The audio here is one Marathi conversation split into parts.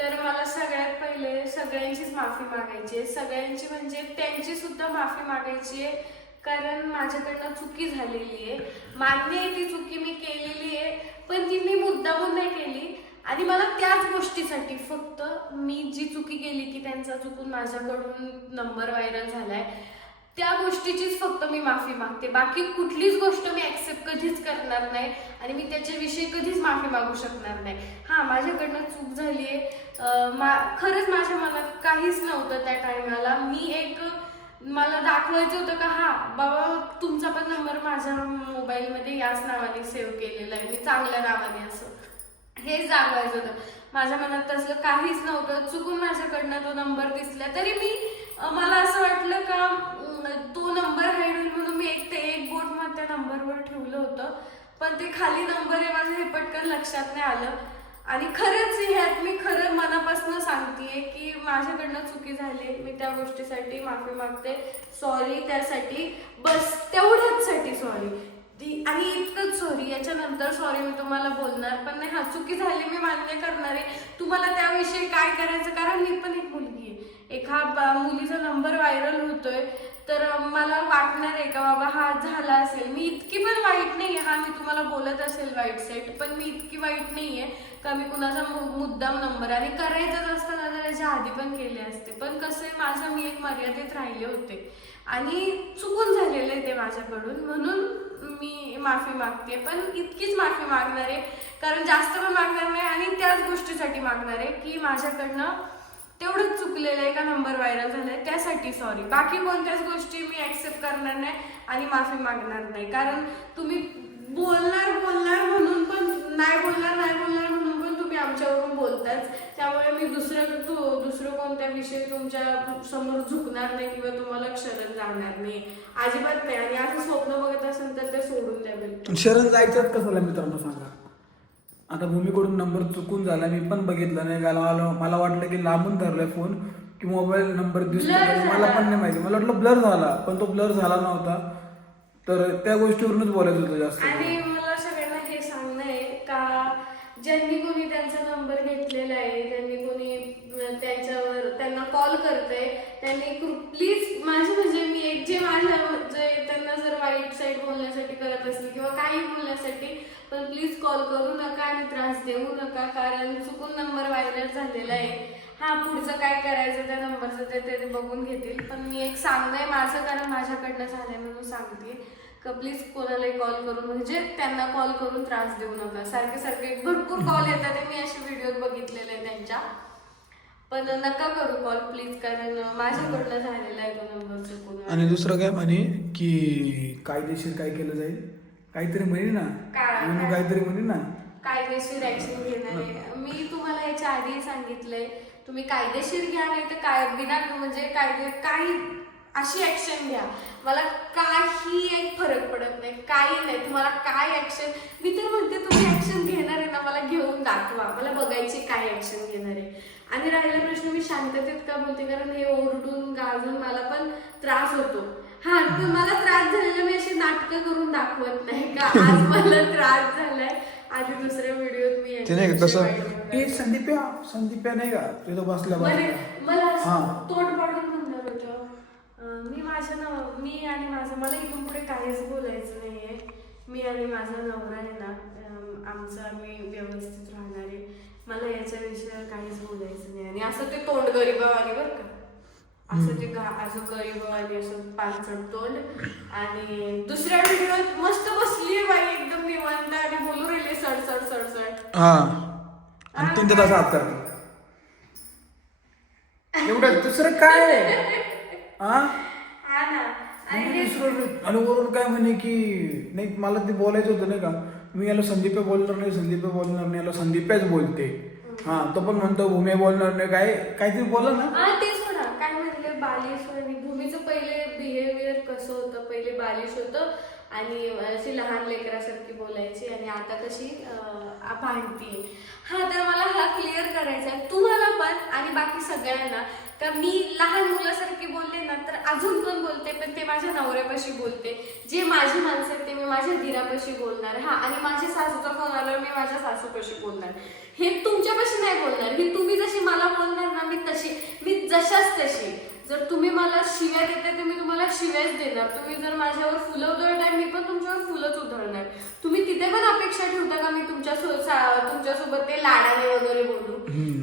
तर मला सगळ्यात पहिले सगळ्यांचीच माफी मागायची आहे. सगळ्यांची म्हणजे त्यांची सुद्धा माफी मागायची आहे. कारण माझ्याकडनं चुकी झालेली आहे. मान्य आहे ती चुकी मी केलेली आहे पण ती मी मुद्दामून नाही केली. आणि मला त्याच गोष्टीसाठी फक्त मी जी चुकी केली की त्यांचा चुकून माझ्याकडून नंबर व्हायरल झालाय. त्या गोष्टीचीच फक्त मी माफी मागते. बाकी कुठलीच गोष्ट मी ऍक्सेप्ट कधीच करणार नाही आणि मी त्याच्याविषयी कधीच माफी मागू शकणार नाही. हां माझ्याकडनं चूक झाली आहे मा खरंच माझ्या मनात काहीच नव्हतं त्या टायमाला. मी एक मला दाखवायचं होतं का हा बाबा तुमचा पण नंबर माझ्या मोबाईलमध्ये याच नावाने सेव्ह केलेला आहे. मी चांगल्या नावाने असं हेच दाखवायचं होतं. माझ्या मनात तसलं काहीच नव्हतं. चुकून माझ्याकडनं तो नंबर दिसला. तरी मी मला असं वाटलं का तो नंबर हाईड होईल म्हणून मी एक ते एक बोट मग त्या नंबरवर ठेवलं होतं. पण ते खाली नंबर आहे माझं हे पटकन लक्षात नाही आलं. आणि खरंच ह्यात मी खरं मनापासून सांगतेय की माझ्याकडनं चुकी झाली. मी त्या गोष्टीसाठी माफी मागते. सॉरी त्यासाठी. बस तेवढ्याच साठी सॉरी ती आणि इतकंच सॉरी याच्यानंतर सॉरी मी तुम्हाला बोलणार पण नाही हा चुकी झाली मी मान्य करणार आहे. तुम्हाला त्याविषयी काय करायचं? कारण मी पण एक मुलगी आहे. एका मुलीचा नंबर व्हायरल होतोय. तर मला वाटणार आहे का बाबा हा झाला असेल. मी इतकी पण वाईट नाही आहे हा मी तुम्हाला बोलत असेल वाईट सेट पण मी इतकी वाईट नाही आहे का मी कुणाचा मु- मुद्दाम नंबर आणि करायचंच असतं ना तर याच्या आधी पण केले असते. पण कसं आहे माझं मी एक मर्यादेत राहिले होते. आणि चुकून झालेलं आहे ते माझ्याकडून. म्हणून मी माफी मागते. पण इतकीच माफी मागणार आहे. कारण जास्त पण मागणार नाही आणि त्याच गोष्टीसाठी मागणार आहे की माझ्याकडनं तेवढंच चुकलेलं आहे का नंबर व्हायरल झालाय. त्यासाठी सॉरी बाकी कोणत्याच गोष्टी मी ऍक्सेप्ट करणार नाही आणि माफी मागणार नाही. कारण तुम्ही बोलणार बोलणार म्हणून पण नाही बोलणार नाही बोलणार म्हणून पण तुम्ही आमच्यावरून बोलताच. त्यामुळे मी दुसरं दुसरं कोणत्या विषयी तुमच्यासमोर झुकणार नाही किंवा तुम्हाला क्षरण जाणार नाही. अजिबात नाही. आणि असं स्वप्न बघत असेल तर ते सोडून द्या शरण जायचं कसं मित्रांनो सांगा? आता भूमीकडून नंबर चुकून झाला मी पण बघितलं नाही मला मला- मला वाटलं की लांबून धरलाय फोन की मोबाईल नंबर दिसतो? मला. पण नाही माहिती मला वाटलं ब्लर झाला पण तो ब्लर झाला नव्हता तर त्या गोष्टीवरूनच बोलायचं होतं जास्त आणि मला सगळ्यांना हे सांगणं आहे का ज्यांनी कोणी त्यांचा नंबर घेतलेला आहे ज्यांनी कोणी अं, त्यांच्यावर त्यांना कॉल करते. त्यांनी प्लीज माझे म्हणजे मी एक जे माझ्या जे त्यांना जर वाईट साईड बोलण्यासाठी करत असतील किंवा काही बोलण्यासाठी पण प्लीज कॉल करू नका आणि त्रास देऊ नका कारण चुकून नंबर व्हायरल झालेला आहे. हा पुढचं काय करायचं त्या नंबरचं ते ते बघून घेतील. पण मी एक सांगते माझं कारण माझ्याकडनं झालंय म्हणून सांगते. का प्लीज कोणालाही कॉल करून म्हणजे त्यांना कॉल करून त्रास देऊ नका. सारखे सारखे भरपूर कॉल येतात ते मी असे व्हिडिओ बघितलेले त्यांच्या. पण नका करू कॉल प्लीज कारण माझ्याकडनं झालेला आहे तो नंबर चुकून. आणि दुसरं काय म्हणे की कायदेशीर काय केलं जाईल? काहीतरी म्हणे ना. काय- विनू काहीतरी म्हणे ना. कायदेशीर ऍक्शन घेणार आहे. मी तुम्हाला याच्या आधी सांगितलंय तुम्ही कायदेशीर घ्या नाही तर काय बिना म्हणजे कायदे काही अशी ऍक्शन घ्या. मला काही एक फरक पडत नाही काही नाही. तुम्हाला काय ऍक्शन मी तर म्हणते तुम्ही ऍक्शन घेणार आहे ना मला घेऊन दाखवा. मला बघायची काय ऍक्शन घेणार आहे. आणि राहिला प्रश्न मी शांततेत का बोलते? कारण हे ओरडून गाजून मला पण त्रास होतो. हा पण मला त्रास झालेला मी अशी नाटकं करून दाखवत नाही का? आज मला त्रास झालाय. आधी दुसऱ्या व्हिडिओत मी ते नाही का कसं. संदीप्या संदीप्या नाही का? तिथं बसला मला बसला मला हा. असं तोंड पाडून म्हणणार होतं अं, मी माझ्या नव मी आणि माझं मला इथून पुढे काहीच बोलायचं नाहीये. मी आणि माझा नवरा आहे ना अं, आमचं आम्ही व्यवस्थित मला याच्याविषयी काहीच बोलायचं नाही. आणि असं ते तोंड गरीबावानी बरं का. असं ते गा असं गरीबावानी असं पानचट तोंड. आणि दुसऱ्या व्हिडिओत मस्त बसली बाई एकदम निवांत आणि बोलू राहिली सड सड सड सड. हा. आणि हात एवढं दुसरं काय? आहे? हा ना. आणि वरून काय म्हणे की नाही मला ते बोलायचं होतं नाही का? मी याला संदीप बोलणार नाही संदीप बोलणार नाही याला संदीपच बोलते. हा तो पण म्हणतो भूमी बोलणार नाही. काय काहीतरी बोला ना. हा तेच म्हणा. काय म्हणले बालिश आणि भूमीचं पहिले बिहेवियर कसं होतं? पहिले बालिश होतं आणि अशी लहान लेकरासारखी बोलायची आणि आता कशी अं, हा तर मला हा क्लिअर करायचा आहे. तुम्हाला पण आणि बाकी सगळ्यांना का मी लहान मुलासारखी बोलले ना तर अजून पण बोलते पण ते माझ्या नवऱ्यापाशी बोलते. जे माझी माणसं आहेत ते मी माझ्या धीरापाशी बोलणार. हा आणि माझ्या सासूचा फोन आल्यावर मी माझ्या सासूपाशी बोलणार. हे तुमच्यापाशी नाही बोलणार. हे तुम्ही जशी मला जशाच तशी. जर तुम्ही मला शिव्या देते तर मी तुम्हाला शिव्याच देणार. तुम्ही जर माझ्यावर फुलं उधळताय मी पण तुमच्यावर फुलंच उधळणार. तुम्ही तिथे पण अपेक्षा ठेवता का मी तुमच्या तुमच्यासोबत ते लाडाने वगैरे बोलू?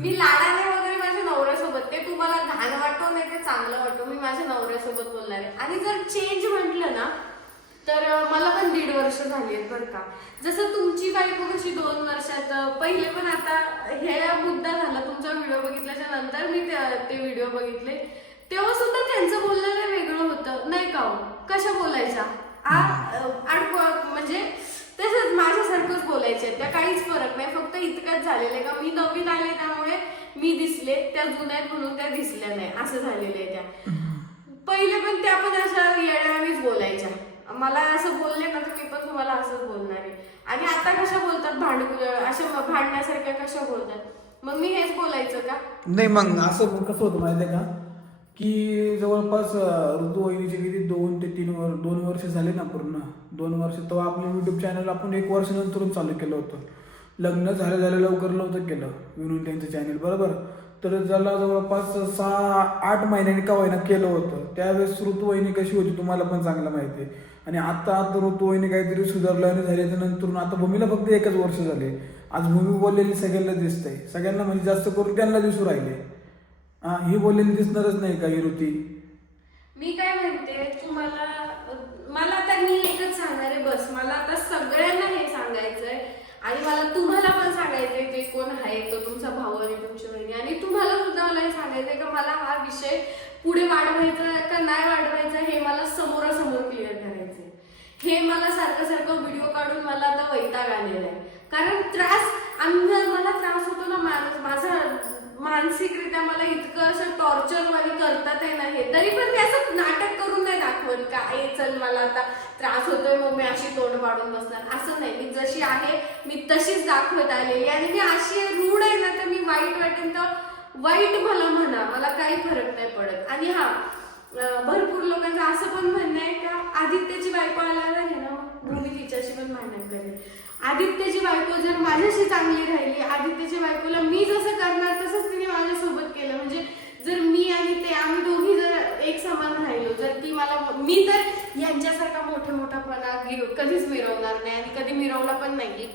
मी लाडाने वगैरे माझ्या नवऱ्यासोबत ते तुम्हाला घाण वाटतो नाही ते चांगलं वाटतो मी माझ्यासोबत बोलणार आहे. आणि जर चेंज म्हटलं ना तर मला पण दीड वर्ष झाली आहेत बरं का. जसं तुमची बायको कशी दोन वर्षात पहिले पण आता हे मुद्दा झाला तुमचा व्हिडिओ बघितल्याच्या नंतर मी ते व्हिडिओ बघितले. तेव्हा सुद्धा त्यांचं बोलणं वेगळं होतं. नाही का हो? कशा बोलायच्या? म्हणजे तसंच माझ्यासारखंच बोलायचे. त्या काहीच फरक नाही. फक्त इतकंच झालेलं आहे का? मी नवीन आले त्यामुळे मी दिसले. त्या जुन्या आहेत म्हणून त्या दिसल्या नाही. असं झालेलं आहे त्या. पहिले पण त्या पण अशा येड्यावानीच बोलायच्या. मला असं बोलले ना तर मी पण तुम्हाला असंच बोलणार आहे. आणि आता कशा बोलतात? भांडकुल अशा भांडण्यासारख्या कशा बोलतात? मग मी हेच बोलायचं का? नाही मग असं कसं होतं माहिती आहे का? की जवळपास ऋतू वहिनीचे किती? दोन ते तीन वर दोन वर्ष झाले ना पूर्ण. दोन वर्ष तेव्हा आपलं युट्यूब चॅनल आपण एक वर्ष नंतरून चालू केलं होतं. लग्न झालं झालं लवकर लवकर केलं. विनून त्यांचं चॅनल बरोबर? तर ज्याला जवळपास सहा आठ महिन्यांनी का होईना केलं होतं त्यावेळेस ऋतुवाहिनी कशी होती तुम्हाला पण चांगलं माहिती आहे. आणि आता आता ऋतुवाहिनी काहीतरी सुधारलं आणि झाल्याच्यानंतर आता भूमीला फक्त एकच वर्ष झाले. आज भूमी बोललेली सगळ्यांना दिसते सगळ्यांना म्हणजे जास्त करून त्यांना दिसू राहिले. हा, ही बोललेली दिसणारच नाही का ही ऋती? मी काय म्हणते तुम्हाला मला आता मी एकच सांगणार आहे बस. मला आता सगळ्यांना हे सांगायचंय. आणि मला तुम्हाला पण सांगायचंय ते कोण आहे तो तुमचा भाऊ आणि तुमची बहिणी आणि तुम्हाला सुद्धा मला हे सांगायचंय का मला हा विषय पुढे वाढवायचं का नाही वाढवायचं हे मला समोरासमोर क्लिअर करायचंय. हे मला सारखं सारखं व्हिडिओ काढून मला आता वैताग आलेला आहे. कारण त्रास आम्ही मला त्रास होतो ना माझा मानसिकरित्या मला इतकं असं टॉर्चर वाणी करतात आहे ना हे तरी पण मी असं नाटक करून नाही दाखवत काय चल मला आता त्रास होतोय मग मी अशी तोंड पाडून बसणार. असं नाही. मी जशी आहे मी तशीच दाखवत आलेली आणि मी अशी रूढ आहे ना तर मी वाईट वाटेन तर वाईट मला म्हणा मला काही फरक नाही पडत. आणि हा भरपूर लोकांचं असं पण म्हणणं आहे का आदित्यची बायको आल्यावर आहे ना भूमी तिच्याशी पण भांडण करेल. आदित्यची बायको जर माझ्याशी चांगली राहिली आदित्यच्या बायकोला मी जसं करणार तसंच तिने माझ्यासोबत केलं. म्हणजे जर मी आणि ते आम्ही दोघी जर एक समान राहिलो जर ती मला मी तर यांच्यासारखा मोठा मोठापणा कधीच मिरवणार नाही आणि कधी मिरवला पण नाही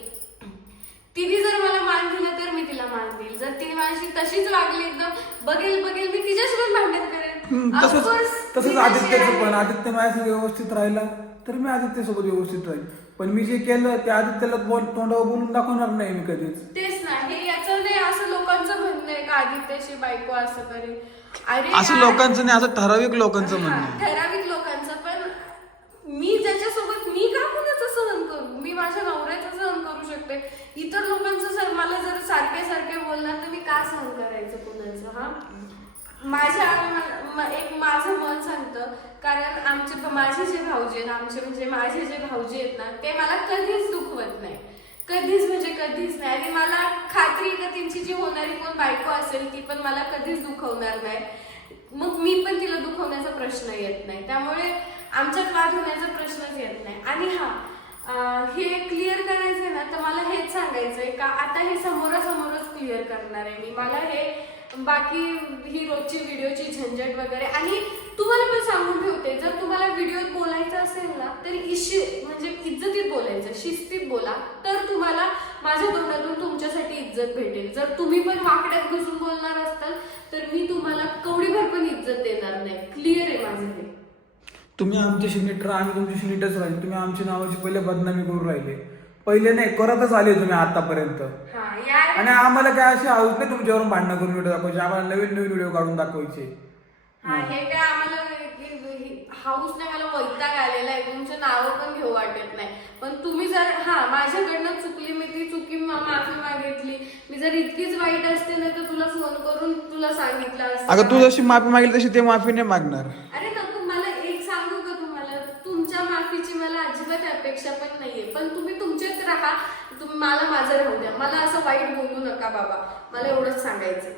तिने जर मला मान दिलं तर मी तिला मान देईल. जर तिने माझ्याशी तशीच वागली एकदम बघेल बघेल मी तिच्याशी पण भांडण करेन. तसंच आदित्यचं आहे. पण. आदित्य माझ्यासोबत व्यवस्थित राहिला तर मी आदित्यसोबत व्यवस्थित राहील. पण मी जे केलं ते आदित्यला बोल तोंडावर बोलून दाखवणार नाही मी कधीच. तेच ना. हे याचं नाही असं लोकांचं म्हणणं आहे का आदित्यची बायको असं करेल अरे असं यार, लोकांचं नाही असं ठराविक लोकांचं हा, म्हणणं आहे. ठराविक लोकांचं. पण मी ज्याच्यासोबत मी का कुणाचं सहन करू? मी माझ्या नवऱ्याचं शकते. इतर लोकांचं सर मला जर सारखे सारखे बोलणार तर मी का सहन करायचं कुणाचं हा? माझ्या एक माझं मन सांगतं कारण आमचे माझे जे भाऊजी आहेत आमचे म्हणजे माझे जे भाऊजे आहेत ना ते मला कधीच दुखवत नाही. कधीच म्हणजे कधीच नाही. आणि मला खात्री का त्यांची जी होणारी कोण बायको असेल ती पण मला कधीच दुखवणार नाही. मग मी पण तिला दुखवण्याचा प्रश्न येत नाही. त्यामुळे आमच्यात वाद होण्याचा प्रश्नच येत नाही. आणि हा हे क्लिअर करायचंय ना तर मला हेच सांगायचंय का आता हे समोरासमोरच क्लिअर करणार आहे मी. मला हे बाकी ही रोजची व्हिडिओची झंझट वगैरे आणि तुम्हाला पण सांगून ठेवते जर तुम्हाला व्हिडिओत बोलायचं असेल ना तर इशि म्हणजे इज्जतीत बोलायचं शिस्तीत बोला तर तुम्हाला माझ्या तोंडातून तुमच्यासाठी इज्जत भेटेल. जर तुम्ही पण वाकड्यात घुसून बोलणार असताल तर मी तुम्हाला कवडीभर पण इज्जत देणार नाही. क्लिअर आहे माझं हे. तुम्ही आमच्याशी नीट राहा आम्ही तुमच्याशी नीटच राहील. तुम्ही आमची नावाची पहिले बदनामी करून राहिले. पहिले नाही करतच आले तुम्ही आतापर्यंत. हा यार आणि आम्हाला काय अशी हाऊस नाही तुमच्यावरून भांडणं करून व्हिडिओ दाखवायचे. आम्हाला नवीन नवीन व्हिडिओ काढून दाखवायचे. हा हे काय आम्हाला हाऊस नाही मला वैताग आलेला आहे. तुमचं नावं पण घेऊ वाटत नाही. पण तुम्ही जर हा माझ्याकडनं चुकली मी ती चुकी माफी मागितली. मी जर इतकीच वाईट असते ना तर तुला फोन करून तुला सांगितलं असतं. अगं तू जशी माफी मागेल तशी ते माफी नाही मागणार अरे नको मला एक सांगू का तुम्हाला तुमच्या माफीची मला अजिबात अपेक्षा पण नाहीये पण तुम्ही तुमच्यात राहा तुम्ही मला माझं राहू द्या. मला असं वाईट बोलू नका बाबा. मला एवढंच सांगायचं